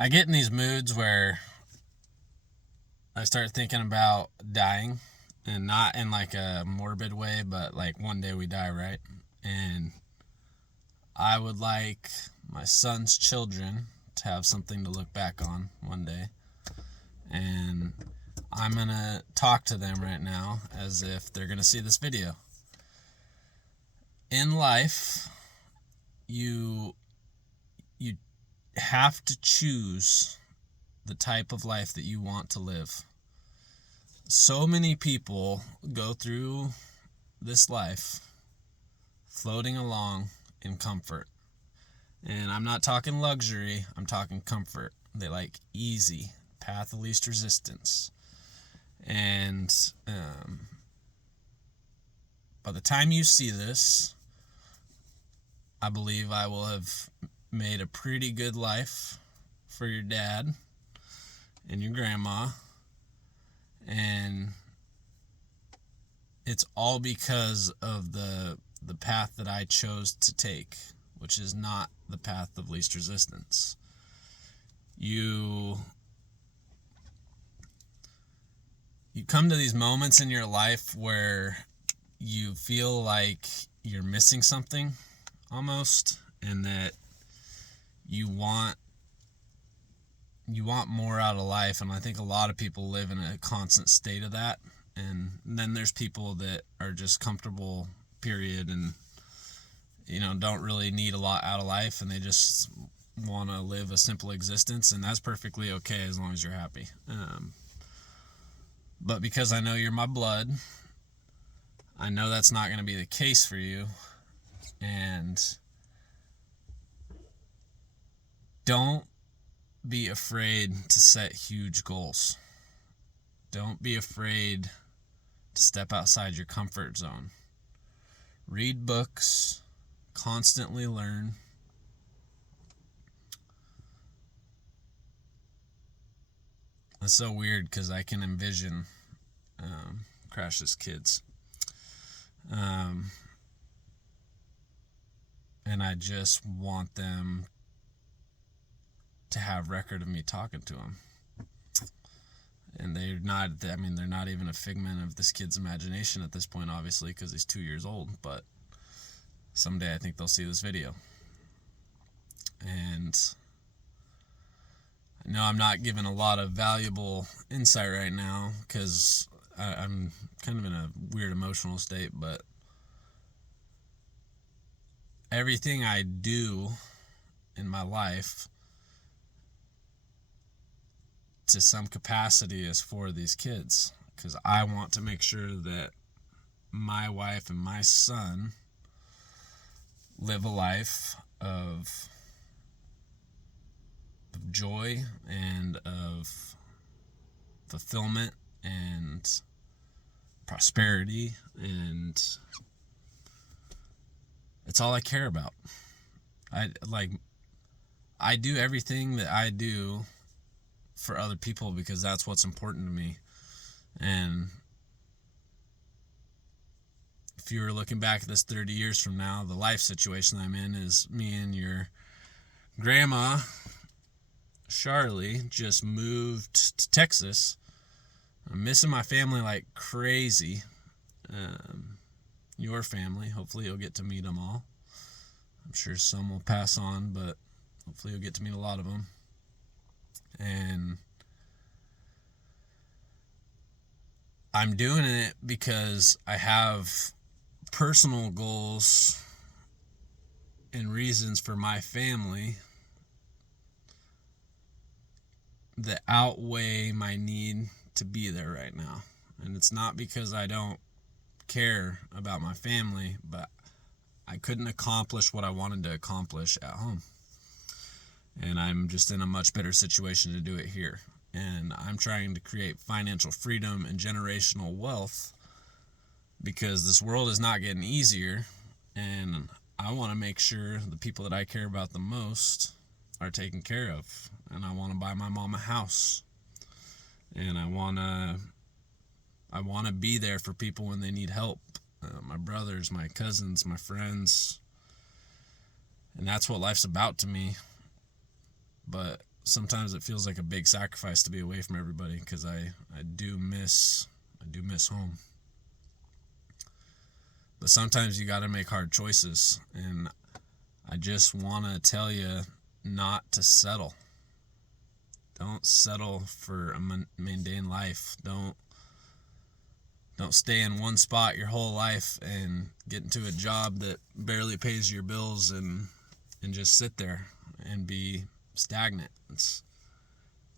I get in these moods where I start thinking about dying, and not in like a morbid way, but like one day we die, right? And I would like my son's children to have something to look back on one day. And I'm going to talk to them right now as if they're going to see this video. In life, you have to choose the type of life that you want to live. So many people go through this life floating along in comfort. And I'm not talking luxury, I'm talking comfort. They like easy, path of least resistance. And by the time you see this, I believe I will have made a pretty good life for your dad and your grandma. And it's all because of the path that I chose to take, which is not the path of least resistance. You come to these moments in your life where you feel like you're missing something almost, and that you want more out of life. And I think a lot of people live in a constant state of that. And then there's people that are just comfortable, period, and don't really need a lot out of life, and they just want to live a simple existence, and that's perfectly okay as long as you're happy. But because I know you're my blood, I know that's not going to be the case for you. And don't be afraid to set huge goals. Don't be afraid to step outside your comfort zone. Read books, constantly learn. It's so weird because I can envision Crash's kids. And I just want them to have record of me talking to them. And they're not even a figment of this kid's imagination at this point, obviously, because he's 2 years old. But someday I think they'll see this video. And I know I'm not giving a lot of valuable insight right now because I'm kind of in a weird emotional state, but everything I do in my life to some capacity is for these kids, because I want to make sure that my wife and my son live a life of joy and of fulfillment and prosperity, and it's all I care about. I do everything that I do for other people because that's what's important to me. And if you were looking back at this 30 years from now, the life situation I'm in is me and your grandma, Charlie, just moved to Texas. I'm missing my family like crazy. Your family, hopefully you'll get to meet them all. I'm sure some will pass on, but hopefully you'll get to meet a lot of them. And I'm doing it because I have personal goals and reasons for my family that outweigh my need to be there right now. And it's not because I don't care about my family, but I couldn't accomplish what I wanted to accomplish at home. And I'm just in a much better situation to do it here. And I'm trying to create financial freedom and generational wealth because this world is not getting easier. And I want to make sure the people that I care about the most are taken care of. And I want to buy my mom a house. And I want to be there for people when they need help. My brothers, my cousins, my friends. And that's what life's about to me. But sometimes it feels like a big sacrifice to be away from everybody, because I do miss home. But sometimes you got to make hard choices, and I just want to tell you not to settle. Don't settle for a mundane life. Don't stay in one spot your whole life and get into a job that barely pays your bills and just sit there and be stagnant.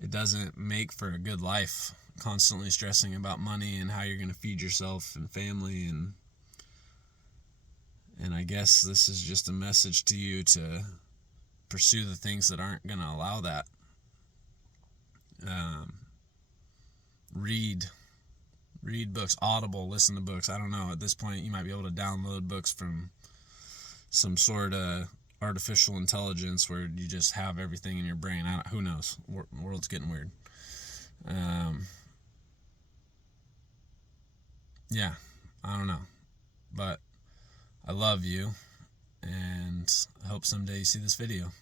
It doesn't make for a good life, constantly stressing about money and how you're going to feed yourself and family. And I guess this is just a message to you to pursue the things that aren't going to allow that. Read books, Audible, listen to books. I don't know. At this point, you might be able to download books from some sort of artificial intelligence where you just have everything in your brain. Who knows? The world's getting weird. Yeah, I don't know. But I love you, and I hope someday you see this video.